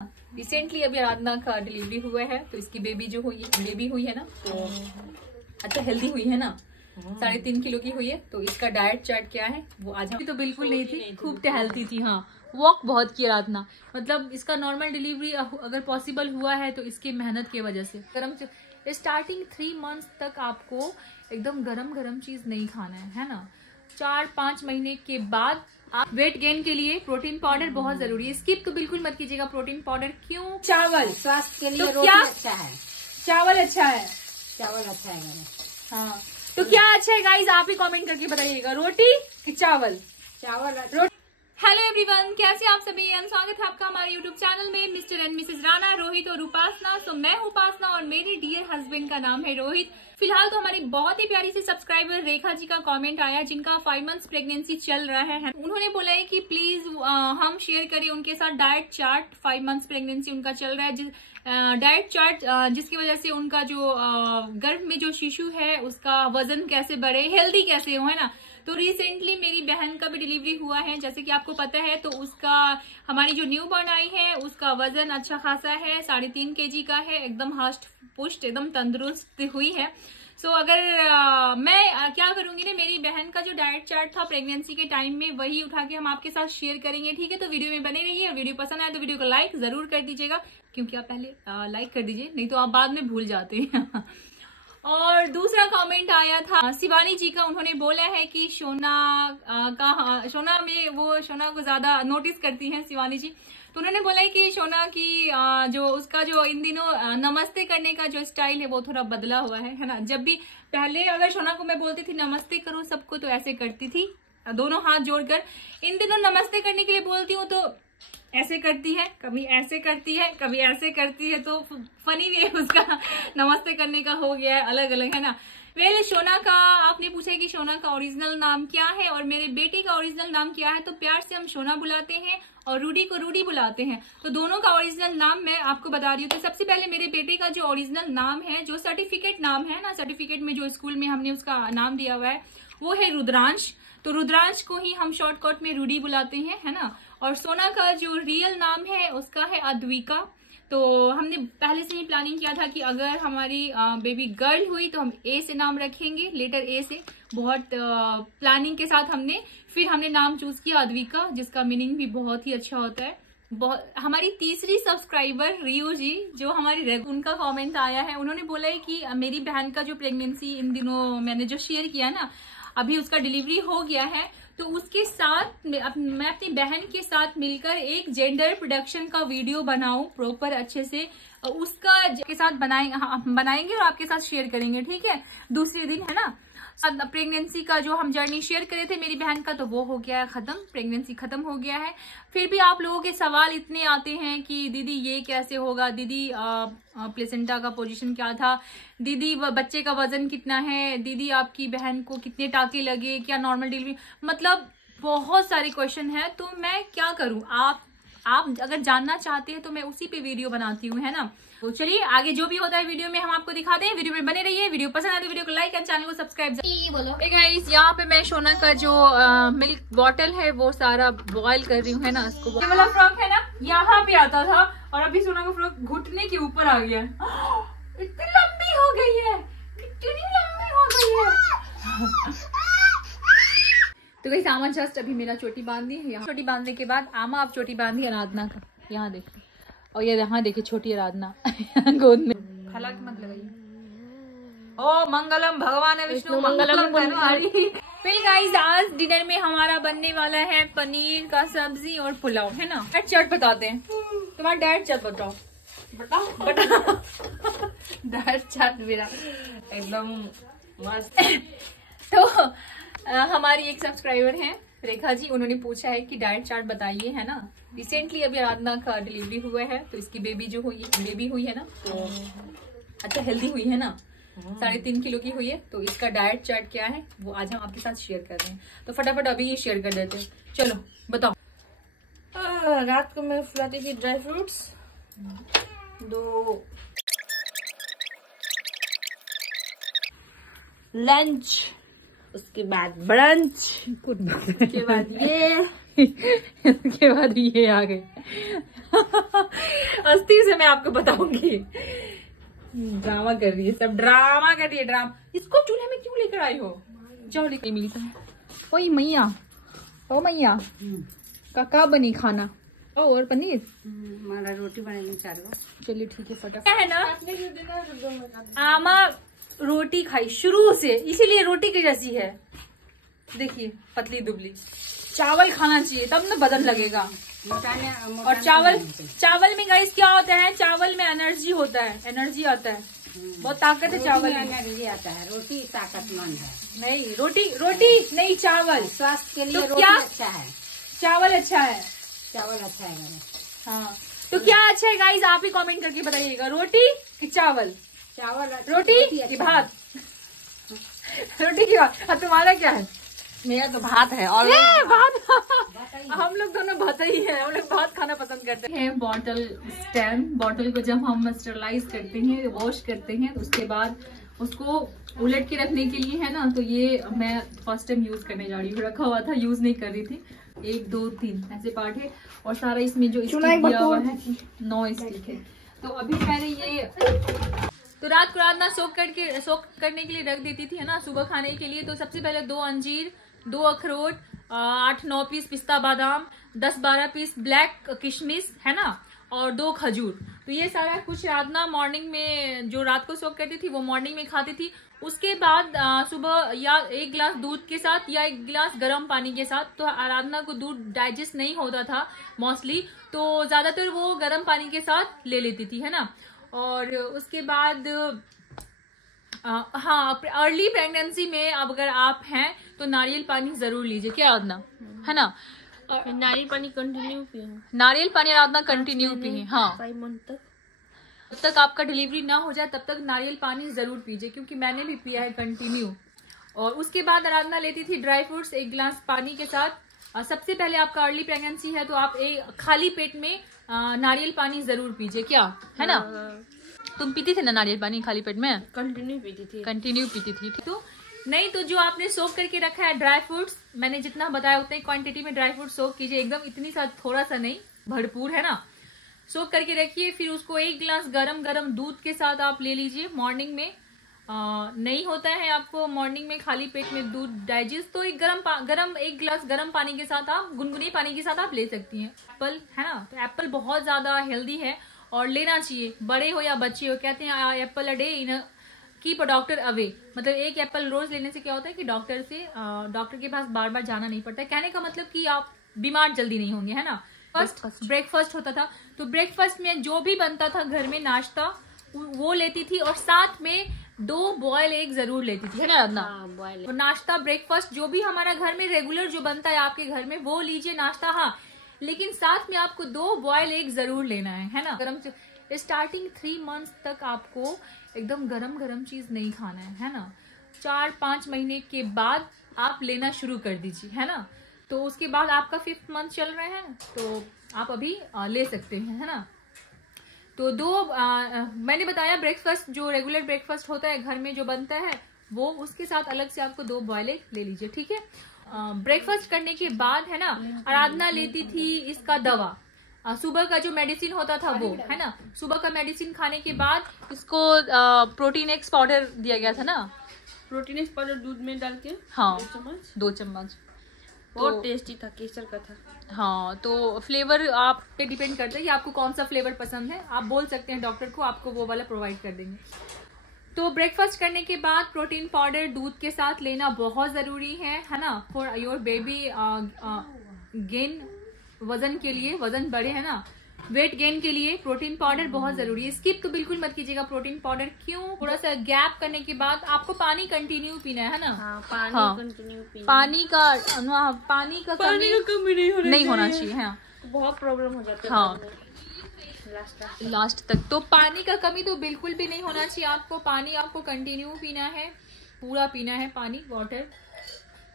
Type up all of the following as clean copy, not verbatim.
Recently अभी आराधना का delivery हुआ है, तो इसकी बेबी हुई है ना, तो अच्छा हेल्दी हुई है ना, 3.5 किलो की हुई है। तो इसका डाइट चार्ट क्या है वो आज हम तो बिल्कुल नहीं थी, खूब टहलती थी। हाँ, वॉक बहुत किया आराधना, मतलब इसका नॉर्मल डिलीवरी अगर पॉसिबल हुआ है तो इसकी मेहनत की वजह से। गरम स्टार्टिंग 3 मंथ्स तक आपको एकदम गरम चीज नहीं खाना है ना। 4-5 महीने के बाद आप वेट गेन के लिए प्रोटीन पाउडर बहुत जरूरी है। स्किप तो बिल्कुल मत कीजिएगा प्रोटीन पाउडर। क्यों? चावल स्वास्थ्य के लिए तो रोटी अच्छा है, चावल अच्छा है, चावल अच्छा है। हाँ, तो क्या अच्छा है गाइज, आप ही कमेंट करके बताइएगा, रोटी कि चावल? चावल। हेलो एवरीवन, कैसे आप सभी? स्वागत है आपका हमारे यूट्यूब चैनल में, Mr and Mrs Rana, Rohit और उपासना। सो मैं हूँ उपासना और मेरे डियर हस्बैंड का नाम है रोहित। फिलहाल तो हमारी बहुत ही प्यारी सी सब्सक्राइबर रेखा जी का कमेंट आया, जिनका 5 मंथ्स प्रेगनेंसी चल रहा है। उन्होंने बोला है कि प्लीज हम शेयर करें उनके साथ डाइट चार्ट। 5 मंथ्स प्रेगनेंसी उनका चल रहा है, डाइट चार्ट जिसकी वजह से उनका जो गर्भ में जो शिशु है उसका वजन कैसे बढ़े, हेल्दी कैसे हो, है ना। तो रिसेंटली मेरी बहन का भी डिलीवरी हुआ है, जैसे कि आपको पता है। तो उसका हमारी जो न्यू बॉर्न आई है उसका वजन अच्छा खासा है, 3.5 kg का है, एकदम हष्ट पुष्ट, एकदम तंदुरुस्त हुई है। सो अगर मैं क्या करूंगी ना, मेरी बहन का जो डाइट चार्ट था प्रेगनेंसी के टाइम में, वही उठा के हम आपके साथ शेयर करेंगे, ठीक है। तो वीडियो में बने रहिए, और वीडियो पसंद आए तो वीडियो को लाइक जरूर कर दीजिएगा, क्योंकि आप पहले लाइक कर दीजिए, नहीं तो आप बाद में भूल जाते हैं। और दूसरा कमेंट आया था शिवानी जी का, उन्होंने बोला है कि शोना में वो शोना को ज्यादा नोटिस करती हैं शिवानी जी। तो उन्होंने बोला है कि शोना की जो उसका जो इन दिनों नमस्ते करने का जो स्टाइल है वो थोड़ा बदला हुआ है ना। जब भी पहले अगर शोना को मैं बोलती थी नमस्ते करो सबको, तो ऐसे करती थी दोनों हाथ जोड़कर। इन दिनों नमस्ते करने के लिए बोलती हूँ तो ऐसे करती है, कभी ऐसे करती है, कभी ऐसे करती है। तो फनी वे उसका नमस्ते करने का हो गया है अलग अलग, है ना। वेल शोना का आपने पूछा है कि शोना का ओरिजिनल नाम क्या है और मेरे बेटे का ओरिजिनल नाम क्या है। तो प्यार से हम शोना बुलाते हैं और रूडी को रूडी बुलाते हैं। तो दोनों का ओरिजिनल नाम मैं आपको बता रही हूँ। तो सबसे पहले मेरे बेटे का जो ओरिजिनल नाम है, जो सर्टिफिकेट नाम है ना, सर्टिफिकेट में जो स्कूल में हमने उसका नाम दिया हुआ है वो है रुद्रांश। तो रुद्रांश को ही हम शॉर्टकट में रूडी बुलाते हैं, है ना। और सोना का जो रियल नाम है उसका है अद्विका। तो हमने पहले से ही प्लानिंग किया था कि अगर हमारी बेबी गर्ल हुई तो हम ए से नाम रखेंगे, लेटर ए से। बहुत प्लानिंग के साथ हमने नाम चूज किया अद्विका, जिसका मीनिंग भी बहुत ही अच्छा होता है। हमारी तीसरी सब्सक्राइबर रियो जी, जो हमारी उनका कमेंट आया है, उन्होंने बोला है कि मेरी बहन का जो प्रेगनेंसी इन दिनों मैंने जो शेयर किया ना, अभी उसका डिलीवरी हो गया है। तो उसके साथ मैं अपनी बहन के साथ मिलकर एक जेंडर प्रोडक्शन का वीडियो बनाऊं प्रॉपर अच्छे से, उसका के साथ बनाएंगे और आपके साथ शेयर करेंगे, ठीक है। दूसरे दिन, है ना। प्रेगनेंसी का जो हम जर्नी शेयर करे थे मेरी बहन का, तो वो हो गया है खत्म, प्रेगनेंसी खत्म हो गया है। फिर भी आप लोगों के सवाल इतने आते हैं कि दीदी ये कैसे होगा, दीदी प्लेसेंटा का पोजीशन क्या था, दीदी बच्चे का वजन कितना है, दीदी आपकी बहन को कितने टाके लगे, क्या नॉर्मल डिलीवरी, मतलब बहुत सारे क्वेश्चन है। तो मैं क्या करूं, आप अगर जानना चाहते हैं तो मैं उसी पे वीडियो बनाती हूँ, है ना। तो चलिए आगे जो भी होता है वीडियो में हम आपको दिखाते हैं, वीडियो में बने रहिए। वीडियो पसंद आए तो वीडियो को लाइक और चैनल को सब्सक्राइब बोलो। गाइस, यहाँ पे मैं शोना का जो मिल्क बॉटल है वो सारा बॉयल कर रही हूँ, है ना। इसको ये वाला फ्रॉक है ना, यहाँ पे आता था और अभी शोना का फ्रॉक घुटने के ऊपर आ गया। इतनी लंबी हो गई है, कितनी लंबी हो गई है। तो गाइस, आमा जस्ट अभी मेरा चोटी बांध दी है। चोटी बांधने के बाद आमा आप चोटी बांधी आराधना का, यहाँ देखिए, और ये यहाँ देखिए छोटी आराधना गोद में। फलक मत लगाइए। ओ मंगलम भगवान विष्णु मंगलम बनवारी। फिर गाइस, आज डिनर में हमारा बनने वाला है पनीर का सब्जी और पुलाव, है ना। डैड चार्ट बताते हैं, तुम्हारा डैड चार्ट बताओ। डैड चार्ट मेरा एकदम मस्त। तो हमारी एक सब्सक्राइबर है रेखा जी, उन्होंने पूछा है कि डाइट चार्ट बताइए, है ना। रिसेंटली अभी आराधना का डिलीवरी हुआ है, तो इसकी बेबी हुई है ना, तो अच्छा हेल्दी हुई है ना, 3.5 किलो की हुई है। तो इसका डाइट चार्ट क्या है वो आज हम आपके साथ शेयर कर रहे हैं। तो फटाफट अभी ये शेयर कर देते हैं, चलो बताओ। रात को मैं फुलाती थी ड्राई फ्रूट्स, 2 लंच, उसके बाद ब्रंच, उसके बाद ये, इसके बाद ये आ गए। अस्थिर से मैं आपको बताऊंगी। ड्रामा कर रही है, सब ड्रामा कर रही है, ड्रामा। इसको चूल्हे में क्यों लेकर आई हो? जाओ लेके मिलता है। ओए मैया, ओ मैया, का बनी खाना? और पनीर हमारा रोटी बनेगी 4 बार। चलिए ठीक है, फटाफट। क्या है ना, आमा रोटी खाई शुरू से, इसीलिए रोटी की जैसी है। देखिए पतली दुबली। चावल खाना चाहिए तब ना बदन लगेगा। और चावल में गाइस क्या होता है? चावल में एनर्जी होता है, एनर्जी आता है, बहुत ताकत है चावल में। एनर्जी आता है, रोटी ताकतमंद है। नहीं रोटी नहीं, चावल स्वास्थ्य के लिए तो रोटी क्या अच्छा है, चावल अच्छा है, चावल अच्छा है। हाँ तो क्या अच्छा है गाइस, आप ही कमेंट करके बताइएगा, रोटी कि चावल? चावल रोटी की भात? रोटी की भात। तुम्हारा क्या है? मेरा तो भात है। और भात। हम लोग दोनों भात ही है, हम लोग भात खाना पसंद करते हैं। बॉटल स्टेम, बॉटल को जब हम स्टरलाइज करते हैं, वॉश करते हैं, तो उसके बाद उसको उलट के रखने के लिए है ना, तो ये मैं फर्स्ट टाइम यूज करने जा रही हूँ। रखा हुआ था, यूज नहीं कर रही थी। 1 2 3 ऐसे पार्ट है, और सारा इसमें जो स्टिक दिया हुआ है 9 स्टिक है। तो अभी मैंने ये तो रात को ना सोक करने के लिए रख देती थी है ना, सुबह खाने के लिए। तो सबसे पहले 2 अंजीर, 2 अखरोट, 8-9 पीस पिस्ता बादाम, 10-12 पीस ब्लैक किशमिश है ना, और 2 खजूर। तो ये सारा कुछ आराधना मॉर्निंग में जो रात को सोक करती थी वो मॉर्निंग में खाती थी। उसके बाद सुबह या 1 गिलास दूध के साथ या 1 गिलास गर्म पानी के साथ। तो आराधना को दूध डाइजेस्ट नहीं होता था मोस्टली, तो ज्यादातर वो गर्म पानी के साथ ले लेती थी है ना। और उसके बाद हाँ, अर्ली प्रेगनेंसी में अब अगर आप हैं तो नारियल पानी जरूर लीजिए, क्या आराधना है ना? नारियल पानी कंटिन्यू पिए, नारियल पानी आराधना कंटिन्यू पिए। हाँ 5 मंथ तक, जब तक आपका डिलीवरी ना हो जाए तब तक नारियल पानी जरूर पीजिए, क्योंकि मैंने भी पिया है कंटिन्यू। और उसके बाद आराधना लेती थी ड्राई फ्रूट्स 1 गिलास पानी के साथ। सबसे पहले आपका अर्ली प्रेगनेंसी है तो आप खाली पेट में नारियल पानी जरूर पीजिए, क्या है ना? तुम पीती थी ना नारियल पानी खाली पेट में? कंटिन्यू पीती थी। तो नहीं, तो जो आपने सोक करके रखा है ड्राई फ्रूट्स, मैंने जितना बताया उतनी क्वांटिटी में ड्राई फ्रूट सोक कीजिए, एकदम इतनी सा थोड़ा सा नहीं, भरपूर है ना। सोक करके रखिए, फिर उसको 1 गिलास गरम दूध के साथ आप ले लीजिए मॉर्निंग में। नहीं होता है आपको मॉर्निंग में खाली पेट में दूध डाइजेस्ट, तो 1 गिलास गर्म पानी के साथ आप, गुनगुनी पानी के साथ आप ले सकती हैं। एप्पल है ना, तो एप्पल बहुत ज्यादा हेल्दी है और लेना चाहिए, बड़े हो या बच्चे हो। कहते हैं Apple a day in keep a doctor away, मतलब 1 एप्पल रोज लेने से क्या होता है कि डॉक्टर के पास बार बार जाना नहीं पड़ता है। कहने का मतलब कि आप बीमार जल्दी नहीं होंगे है ना। फर्स्ट ब्रेकफास्ट होता था, तो ब्रेकफास्ट में जो भी बनता था घर में नाश्ता वो लेती थी, और साथ में 2 बॉयल एग जरूर लेती थी है ना आराधना? और नाश्ता ब्रेकफास्ट जो भी हमारा घर में रेगुलर जो बनता है आपके घर में वो लीजिए नाश्ता, हाँ, लेकिन साथ में आपको 2 बॉयल एग जरूर लेना है ना। गरम स्टार्टिंग 3 मंथ्स तक आपको एकदम गरम चीज नहीं खाना है ना। 4-5 महीने के बाद आप लेना शुरू कर दीजिए है ना। तो उसके बाद आपका 5th मंथ चल रहे हैं तो आप अभी ले सकते हैं है ना। तो 2 मैंने बताया ब्रेकफास्ट जो रेगुलर ब्रेकफास्ट होता है घर में जो बनता है वो, उसके साथ अलग से आपको 2 बॉयल एग ले लीजिए, ठीक है। ब्रेकफास्ट करने के बाद है ना आराधना लेती थी इसका दवा, सुबह का जो मेडिसिन होता था वो है ना। सुबह का मेडिसिन खाने के बाद इसको प्रोटीन एक्स पाउडर दिया गया था ना, प्रोटीन एक्स पाउडर दूध में डाल के, हाँ 2 चम्मच बहुत टेस्टी था, केसर का था। हाँ, तो फ्लेवर आप पे डिपेंड करता है कि आपको कौन सा फ्लेवर पसंद है, आप बोल सकते हैं डॉक्टर को, आपको वो वाला प्रोवाइड कर देंगे। तो ब्रेकफास्ट करने के बाद प्रोटीन पाउडर दूध के साथ लेना बहुत जरूरी है ना, फॉर योर बेबी गेन, वजन के लिए, वजन बढ़े है ना, वेट गेन के लिए प्रोटीन पाउडर बहुत जरूरी है। स्किप तो बिल्कुल मत कीजिएगा प्रोटीन पाउडर। क्यों? थोड़ा सा गैप करने के बाद आपको पानी कंटिन्यू पीना है ना। कंटिन्यू पीना, पानी का कमी नहीं होना चाहिए। हाँ, बहुत प्रॉब्लम हो जाती है हाँ लास्ट तक। तो पानी का कमी तो बिल्कुल भी नहीं होना चाहिए आपको, पानी आपको कंटिन्यू पीना है, पूरा पीना है पानी, वाटर,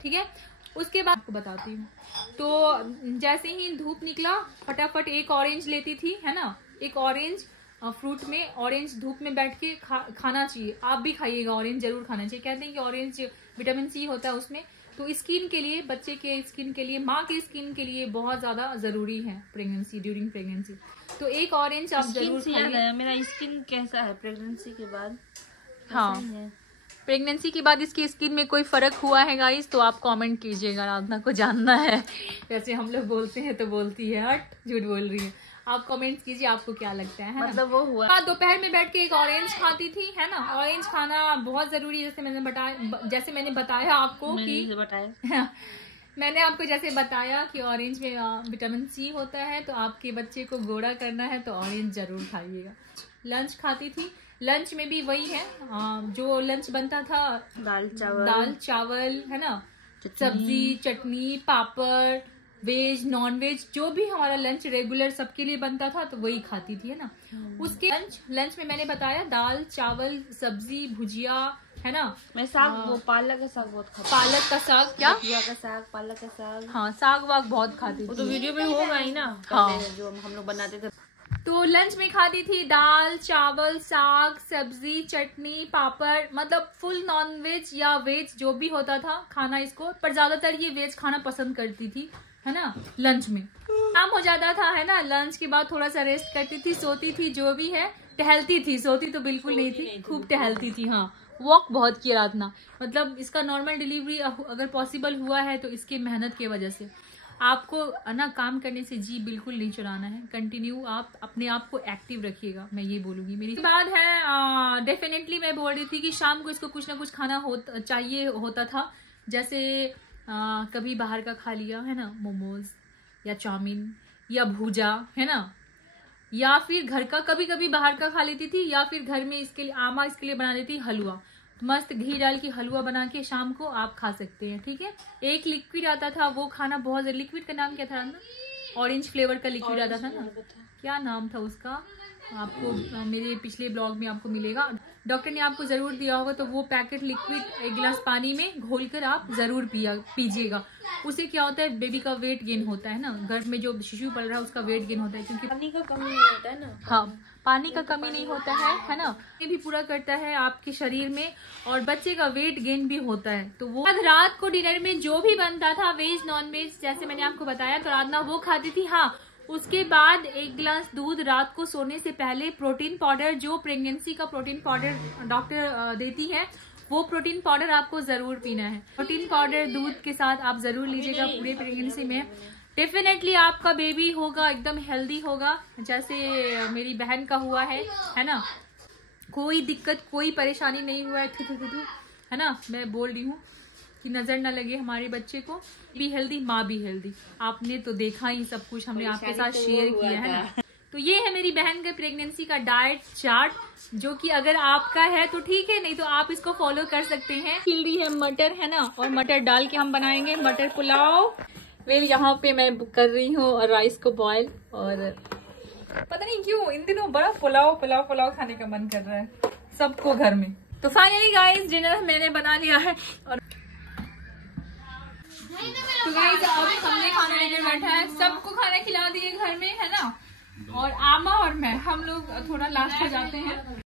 ठीक है। उसके बाद आपको बताती हूँ, तो जैसे ही धूप निकला फटाफट 1 ऑरेंज लेती थी है ना। 1 ऑरेंज फ्रूट में, ऑरेंज धूप में बैठ के खाना चाहिए, आप भी खाइएगा, ऑरेंज जरूर खाना चाहिए। कहते हैं कि ऑरेंज विटामिन सी होता है उसमें, तो स्किन के लिए, बच्चे के स्किन के लिए, माँ की स्किन के लिए बहुत ज्यादा जरूरी है प्रेगनेंसी, ड्यूरिंग प्रेगनेंसी। तो एक ऑरेंज आप जरूर खाइए। मेरा स्किन कैसा है प्रेगनेंसी के बाद? हाँ, प्रेगनेंसी के बाद इसकी स्किन में कोई फर्क हुआ है गाइस तो आप कमेंट कीजिएगा, राधना को जानना है। वैसे हम लोग बोलते हैं तो बोलती है, हट झूठ बोल रही है। आप कमेंट कीजिए आपको क्या लगता है मतलब वो हुआ। हाँ, दोपहर में बैठ के एक ऑरेंज खाती थी, है ना। ऑरेंज खाना बहुत जरूरी है, जैसे मैंने बताया आपको कि मैंने आपको जैसे बताया कि ऑरेंज में विटामिन सी होता है, तो आपके बच्चे को गोरा करना है तो ऑरेंज जरूर खाइएगा। लंच खाती थी, लंच में भी वही है, जो लंच बनता था, दाल चावल है ना, सब्जी, चटनी, पापड़, वेज नॉन वेज, जो भी हमारा लंच रेगुलर सबके लिए बनता था तो वही खाती थी, है ना। उसके लंच में मैंने बताया दाल चावल सब्जी भुजिया, है ना। मैं साग, वो पालक का साग बहुत खाती। पालक का साग, क्या का साग, पालक का साग, हाँ साग वाग बहुत खाती थी। तो वीडियो में होगा ही ना, हाँ, जो हम लोग बनाते थे। तो लंच में खाती थी दाल चावल साग सब्जी चटनी पापड़, मतलब फुल नॉन वेज या वेज जो भी होता था खाना इसको, पर ज्यादातर ये वेज खाना पसंद करती थी, है ना। लंच में शाम हो जाता था, है ना, लंच के बाद थोड़ा सा रेस्ट करती थी, सोती थी, जो भी है, टहलती थी, सोती तो बिल्कुल नहीं थी, खूब टहलती थी। हाँ, वॉक बहुत किया राधना, मतलब इसका नॉर्मल डिलीवरी अगर पॉसिबल हुआ है तो इसके मेहनत की वजह से। आपको ना काम करने से जी बिल्कुल नहीं चुराना है, कंटिन्यू आप अपने आप को एक्टिव रखिएगा, मैं ये बोलूंगी। मेरी बात है डेफिनेटली मैं बोल रही थी कि शाम को इसको कुछ ना कुछ खाना चाहिए होता था, जैसे कभी बाहर का खा लिया, है ना, मोमोज या चाउमीन या भूजा, है ना, या फिर घर का, कभी कभी बाहर का खा लेती थी, या फिर घर में इसके लिए बना देती हलवा, मस्त घी डाल के हलवा बना के शाम को आप खा सकते हैं, ठीक है। एक लिक्विड आता था वो खाना बहुत, लिक्विड का नाम क्या था ना, ऑरेंज फ्लेवर का लिक्विड आता था ना, क्या नाम था उसका, आपको मेरे पिछले ब्लॉग में आपको मिलेगा, डॉक्टर ने आपको जरूर दिया होगा। तो वो पैकेट लिक्विड एक गिलास पानी में घोलकर आप जरूर पीजिएगा। उससे क्या होता है, बेबी का वेट गेन होता है ना, गर्भ में जो शिशु पल रहा है उसका वेट गेन होता है, क्योंकि पानी का कमी नहीं होता है ना। हाँ, पानी का कमी नहीं होता है ना, ये भी पूरा करता है आपके शरीर में, और बच्चे का वेट गेन भी होता है। तो वो रात को डिनर में जो भी बनता था वेज नॉन वेज, जैसे मैंने आपको बताया, तो राधना वो खाती थी। हाँ, उसके बाद एक गिलास दूध रात को सोने से पहले, प्रोटीन पाउडर, जो प्रेगनेंसी का प्रोटीन पाउडर डॉक्टर देती है, वो प्रोटीन पाउडर आपको जरूर पीना है। प्रोटीन पाउडर दूध के साथ आप जरूर लीजिएगा पूरे प्रेगनेंसी में, डेफिनेटली आपका बेबी होगा एकदम हेल्दी होगा, जैसे मेरी बहन का हुआ है ना, कोई दिक्कत कोई परेशानी नहीं हुआ है ना। मैं बोल रही हूँ कि नजर न लगे हमारे बच्चे को, भी हेल्दी माँ भी हेल्दी, आपने तो देखा ही सब कुछ, हमने आपके साथ शेयर किया है ना। तो ये है मेरी बहन के प्रेगनेंसी का डाइट चार्ट, जो कि अगर आपका है तो ठीक है, नहीं तो आप इसको फॉलो कर सकते हैं। खिल रही है मटर, है ना, और मटर डाल के हम बनाएंगे मटर पुलाव। फिर यहाँ पे मैं कर रही हूँ राइस को बॉयल, और पता नहीं क्यों इन दिनों बड़ा पुलाव खाने का मन कर रहा है सबको घर में। तो फाइनली गाइस डिनर मैंने बना लिया है, और तो गाइस अब हमने खाना लेकर बैठा है, सबको खाना खिला दिए घर में, है ना, और आमा और मैं हम लोग थोड़ा लास्ट हो जाते हैं।